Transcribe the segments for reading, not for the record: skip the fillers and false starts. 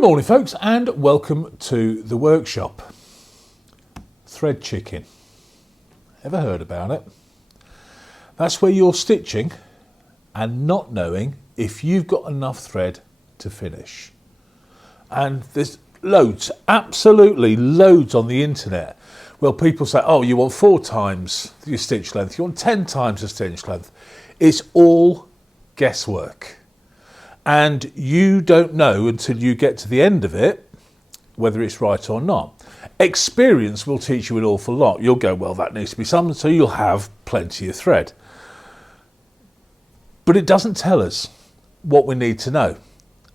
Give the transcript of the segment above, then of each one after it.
Good morning folks and welcome to the workshop. Thread chicken. Ever heard about it? That's where you're stitching and not knowing if you've got enough thread to finish. And there's loads, absolutely loads on the internet. Well, people say, oh, you want 4 times your stitch length, you want 10 times the stitch length. It's all guesswork. And you don't know until you get to the end of it whether it's right or not. Experience will teach you an awful lot. You'll go, well, that needs to be something, so you'll have plenty of thread. But it doesn't tell us what we need to know.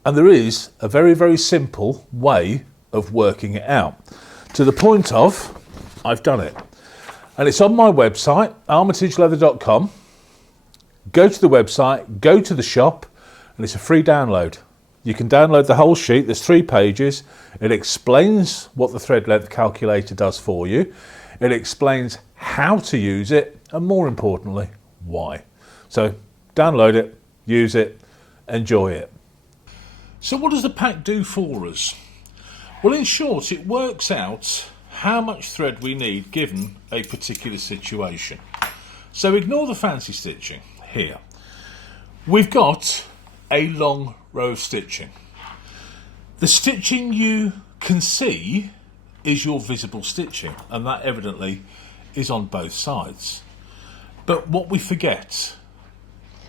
And there is a very, very simple way of working it out. To the point of, I've done it. And it's on my website, armitageleather.com. Go to the website, go to the shop, and it's a free download. You can download the whole sheet. There's 3 pages. It explains what the thread length calculator does for you. It explains how to use it, and more importantly, why. So download it, use it, enjoy it. So what does the pack do for us? Well, in short, it works out how much thread we need given a particular situation. So ignore the fancy stitching here. We've got a long row of stitching. The stitching you can see is your visible stitching, and that evidently is on both sides. But what we forget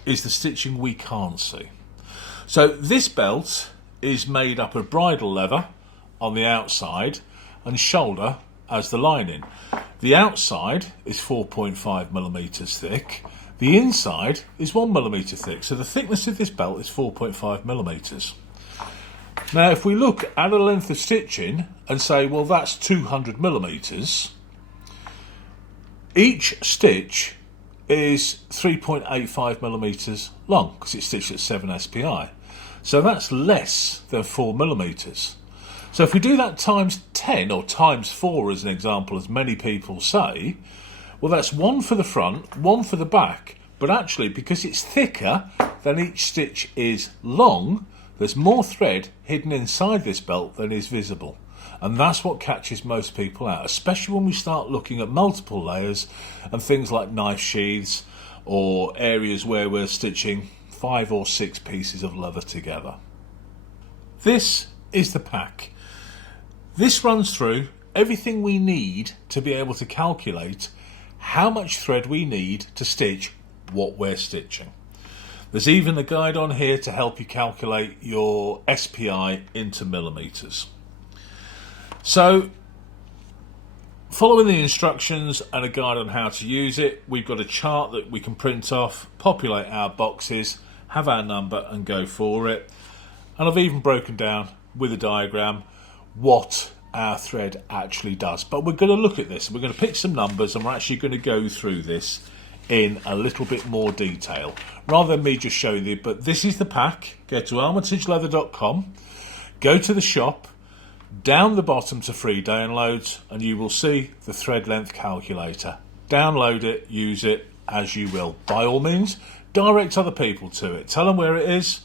is the stitching we can't see. So this belt is made up of bridle leather on the outside and shoulder as the lining. The outside is 4.5 millimeters thick. The inside is 1 millimeter thick, so the thickness of this belt is 4.5 millimeters. Now, if we look at a length of stitching and say, well, that's 200 millimeters, each stitch is 3.85 millimeters long because it's stitched at 7 SPI. So that's less than 4 millimeters. So if we do that times 10 or times 4 as an example, as many people say, well, that's 1 for the front, 1 for the back, but actually because it's thicker than each stitch is long, there's more thread hidden inside this belt than is visible. And that's what catches most people out, especially when we start looking at multiple layers and things like knife sheaths or areas where we're stitching 5 or 6 pieces of leather together. This is the pack. This runs through everything we need to be able to calculate how much thread we need to stitch what we're stitching. There's even a guide on here to help you calculate your SPI into millimeters. So, following the instructions and a guide on how to use it, we've got a chart that we can print off, populate our boxes, have our number and go for it. And I've even broken down with a diagram what our thread actually does. But we're going to look at this, we're going to pick some numbers, and we're actually going to go through this in a little bit more detail rather than me just showing you. But this is the pack. Go to armitageleather.com, go to the shop, down the bottom to free downloads, and you will see the thread length calculator. Download it, use it as you will. By all means, direct other people to it, tell them where it is.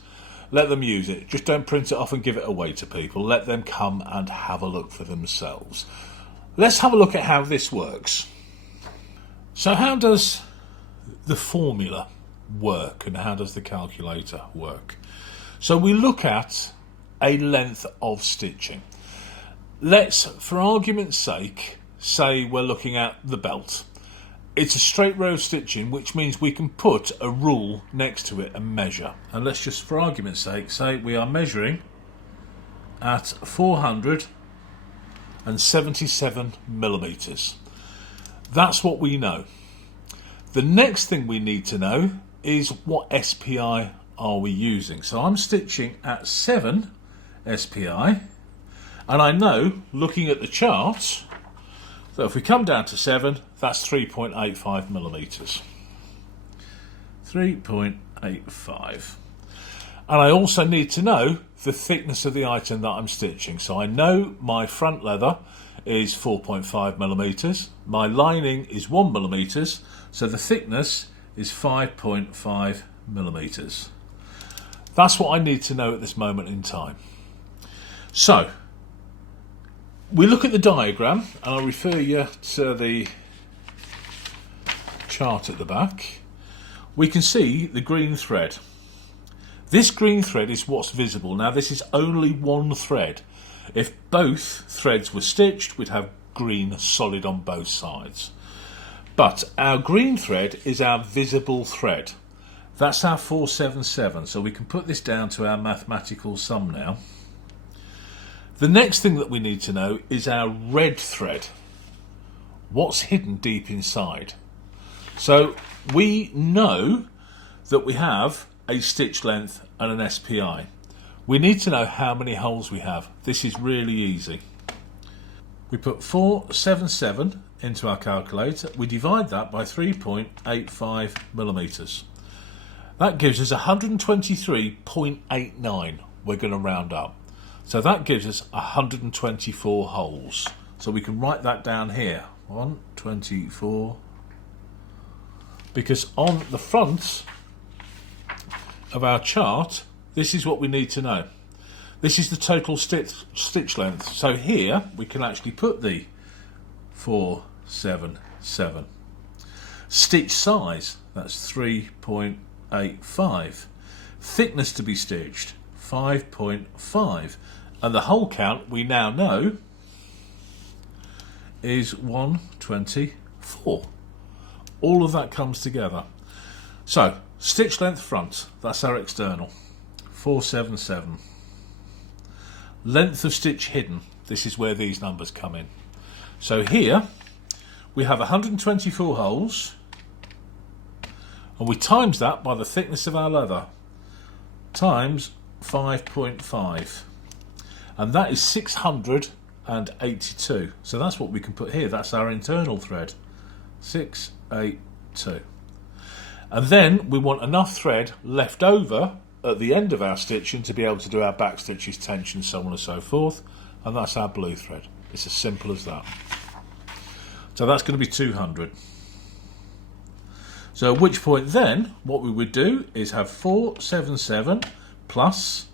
Let them use it. Just don't print it off and give it away to people. Let them come and have a look for themselves. Let's have a look at how this works. So how does the formula work and how does the calculator work? So we look at a length of stitching. Let's, for argument's sake, say we're looking at the belt. It's a straight row of stitching, which means we can put a rule next to it and measure. And let's just, for argument's sake, say we are measuring at 477 millimeters. That's what we know. The next thing we need to know is what SPI are we using. So I'm stitching at 7 SPI, and I know, looking at the chart, so if we come down to 7, that's 3.85 millimeters. 3.85. And I also need to know the thickness of the item that I'm stitching. So I know my front leather is 4.5 millimeters. My lining is 1 millimeters. So the thickness is 5.5 millimeters. That's what I need to know at this moment in time. So we look at the diagram, and I'll refer you to the chart at the back. We can see the green thread. This green thread is what's visible. Now this is only one thread. If both threads were stitched, we'd have green solid on both sides. But our green thread is our visible thread. That's our 477, so we can put this down to our mathematical sum now. The next thing that we need to know is our red thread. What's hidden deep inside? So we know that we have a stitch length and an SPI. We need to know how many holes we have. This is really easy. We put 477 into our calculator. We divide that by 3.85 millimeters. That gives us 123.89. We're going to round up. So that gives us 124 holes. So we can write that down here. 124. Because on the front of our chart, this is what we need to know. This is the total stitch length. So here we can actually put the 477. Stitch size, that's 3.85. Thickness to be stitched, 5.5. And the hole count we now know is 124. All of that comes together. So, stitch length front, that's our external, 477. Length of stitch hidden, this is where these numbers come in. So here, we have 124 holes, and we times that by the thickness of our leather, times 5.5. And that is 682. So that's what we can put here. That's our internal thread. 682. And then we want enough thread left over at the end of our stitching to be able to do our back stitches, tension, so on and so forth. And that's our blue thread. It's as simple as that. So that's going to be 200. So at which point then, what we would do is have 477 plus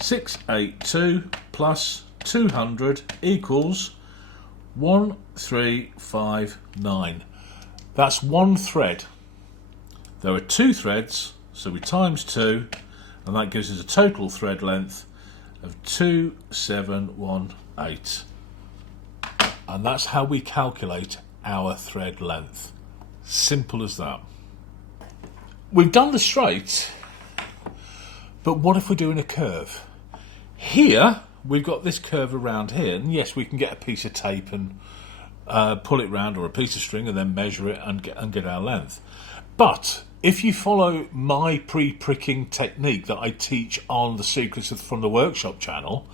682 plus 200 equals 1359. That's one thread. There are two threads, so we times 2, and that gives us a total thread length of 2718. And that's how we calculate our thread length. Simple as that. We've done the straight, but what if we're doing a curve? Here, we've got this curve around here, and yes, we can get a piece of tape and pull it round, or a piece of string, and then measure it and get our length. But if you follow my pre-pricking technique that I teach on the Secrets from the Workshop channel,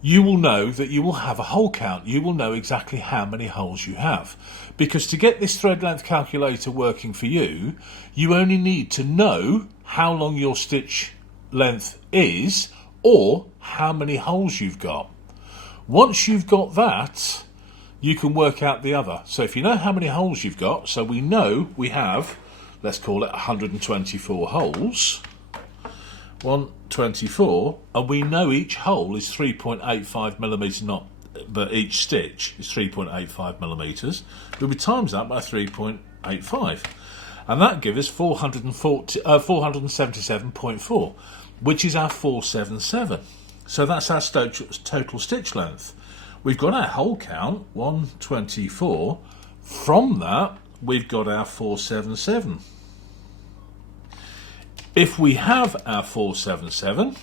you will know that you will have a hole count. You will know exactly how many holes you have. Because to get this thread length calculator working for you, you only need to know how long your stitch length is, or how many holes you've got. Once you've got that, you can work out the other. So if you know how many holes you've got, so we know we have, let's call it 124 holes, 124, and we know each hole is 3.85 millimeters, but each stitch is 3.85 millimeters. We times that by 3.85, and that gives us 477.4, which is our 477. So that's our total stitch length. We've got our hole count, 124. From that, we've got our 477. If we have our 477,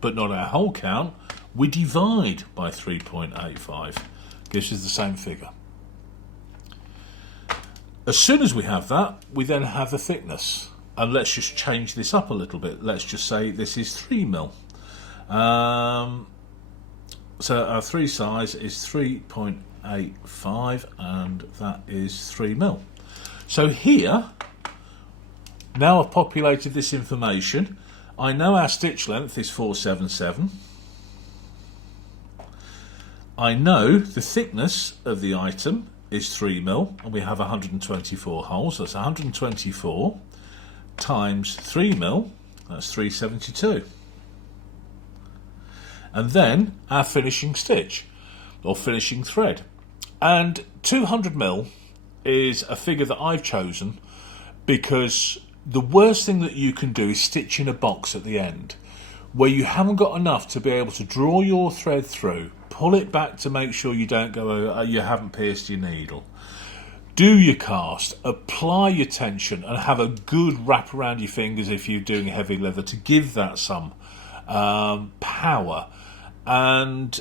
but not our hole count, we divide by 3.85. Gives us the same figure. As soon as we have that, we then have the thickness. And let's just change this up a little bit. Let's just say this is 3 mil. So our 3 size is 3.85, and that is 3 mil. So here, now I've populated this information, I know our stitch length is 477. I know the thickness of the item is 3 mil, and we have 124 holes. That's 124 times 3 mil, that's 372. and then our finishing stitch or finishing thread. And 200mm is a figure that I've chosen because the worst thing that you can do is stitch in a box at the end where you haven't got enough to be able to draw your thread through, pull it back to make sure you don't go, you haven't pierced your needle. Do your cast, apply your tension, and have a good wrap around your fingers if you're doing heavy leather to give that some power. And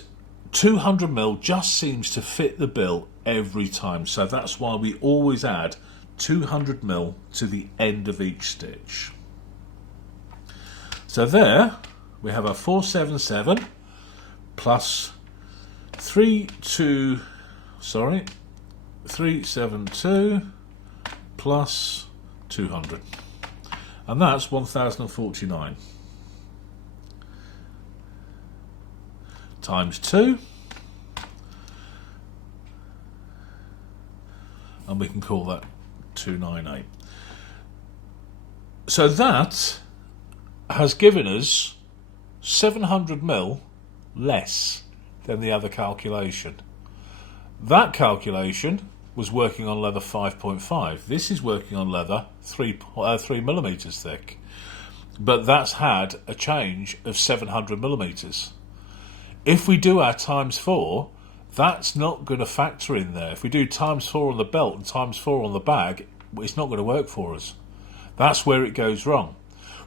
200mm just seems to fit the bill every time, so that's why we always add 200mm to the end of each stitch. So there we have our 477 plus 372 plus 200, and that's 1049 times 2, and we can call that 298. So that has given us 700mm less than the other calculation. That calculation was working on leather 5.5. This is working on leather 3mm thick, but that's had a change of 700mm. If we do our times 4, that's not going to factor in there. If we do times 4 on the belt and times 4 on the bag, it's not going to work for us. That's where it goes wrong.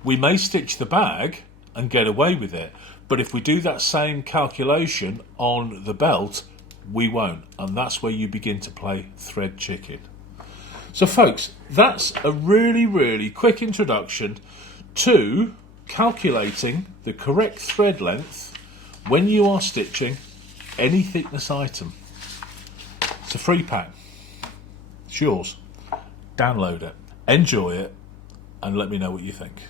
We may stitch the bag and get away with it, but if we do that same calculation on the belt, we won't, and that's where you begin to play thread chicken. So folks, that's a really quick introduction to calculating the correct thread length when you are stitching any thickness item. It's a free pack. It's yours. Download it, enjoy it, and let me know what you think.